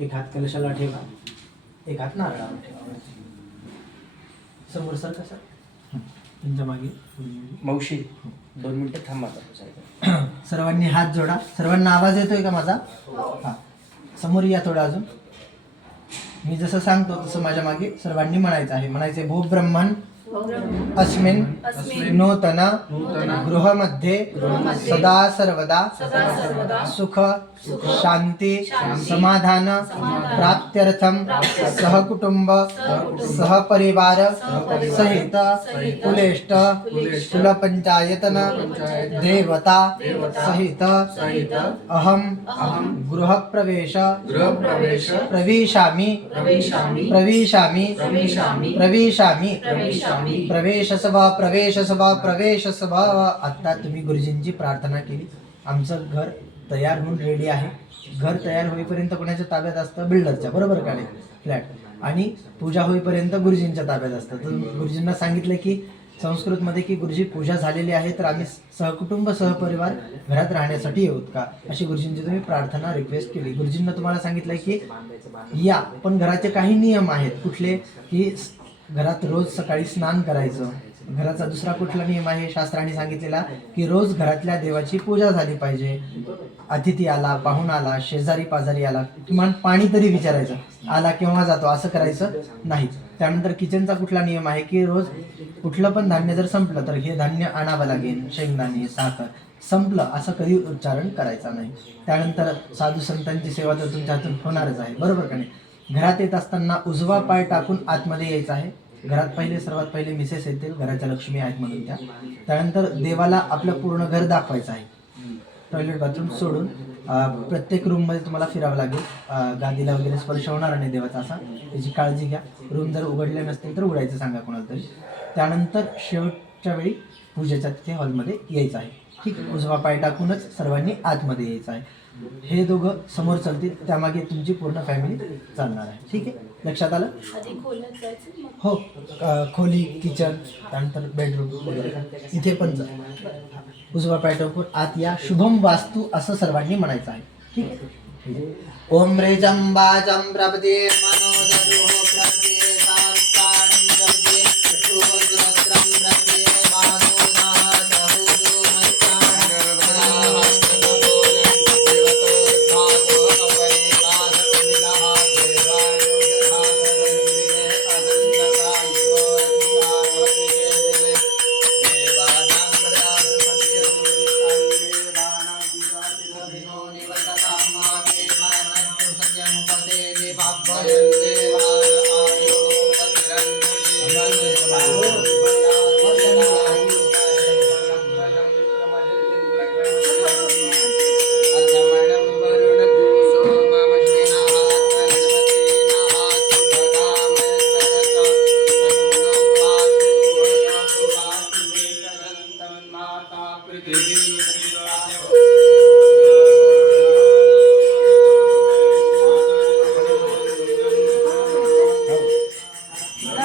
एक हात कलशाला ठेवा एक हात नारळावर ठेवा. समोर सर का सर तुमच्या मागे. मावशी दोन मिनिटं थांबा. सर्वांनी हात जोडा. सर्वांना आवाज येतोय का माझा? हा. समोर या थोडं अजून. मी जसं सांगतो तसं माझ्या मागे सर्वांनी म्हणायचं आहे. म्हणायचे भू ब्रह्मण अस्मिन नूतन गृहमध्ये सदा सर्वदा सुख शांती समाधान प्राप्त्यर्थम सहकुटुंब सहपरिवार सहित कुलेष्ट कुलपंचायतन देवता सहित अहम गृहप्रवेश गृहप्रवेश। प्रविशामि। प्रविशामि। प्रविशामि। प्रविशामि प्रविशामि प्रविशामि प्रवेश सभा प्रवेश सभा प्रवेश सभा. आता तुम्ही गुरुजींची प्रार्थना केली. आमचं घर तयार होऊन रेडी आहे. घर तयार होईपर्यंत कोणाच्या ताब्यात असतं? बिल्डरच्या. बरोबर का नाही? फ्लॅट आणि पूजा होईपर्यंत गुरुजींच्या ताब्यात असतं. तर गुरुजींना सांगितलं की संस्कृतमध्ये की गुरुजी पूजा झालेली आहे तर आम्ही सहकुटुंब सहपरिवार घरात राहण्यासाठी येऊत का? अशी गुरुजींची तुम्ही प्रार्थना रिक्वेस्ट केली. गुरुजींना तुम्हाला सांगितलं की या पण घराचे काही नियम आहेत. कुठले? की घरात रोज सकाळी स्नान करायचं. घराचा दुसरा कुठला नियम आहे? शास्त्राने सांगितलेला की रोज घरातल्या देवाची पूजा झाली पाहिजे. अतिथी आला पाहुणा आला शेजारी पाजारी आला किमान पाणी तरी विचारायचं. आला केव्हा जातो? असं करायचं नाही त्यानंतर किचनचा कुठला नियम आहे की रोज कुठलं पण धान्य जर संपलं तर हे धान्य आणावं लागेल. शेंगदाणे साखर संपलं असं कधी उच्चारण करायचं नाही. त्यानंतर साधू संतांची सेवा तर तुमच्या हातून होणारच आहे. बरोबर का नाही? घरात येत असताना उजवा पाय टाकून आतमध्ये यायचं आहे. घरात पहिले सर्वात पहिले मिसेस येतील. घराच्या लक्ष्मी आहेत म्हणून त्या. त्यानंतर देवाला आपलं पूर्ण घर दाखवायचं आहे. टॉयलेट बाथरूम सोडून प्रत्येक रूममध्ये तुम्हाला फिरावं लागेल. गादीला वगैरे स्पर्श होणार नाही देवाचा असा. त्याची काळजी घ्या. रूम जर उघडले नसतील तर उघडायचं सांगा कोणाला तरी. त्यानंतर शेवटच्या वेळी पूजेच्या तिथे हॉलमध्ये यायचं आहे. ठीक आहे? उजवा पाय टाकूनच सर्वांनी आतमध्ये यायचं आहे. हे दोघं समोर चालतील त्यामागे तुमची पूर्ण फॅमिली चालणार आहे. ठीक आहे? लक्षात आलं? हो अ, खोली किचन त्यानंतर बेडरूम वगैरे. इथे पण जा. उजवा पाय टाकून आत या. शुभम वास्तू असं सर्वांनी म्हणायचं आहे. ठीक आहे? ओम रे जंबा जम प्रपदे मनोजयो प्रपदे. Hallelujah.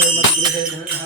vai uma igreja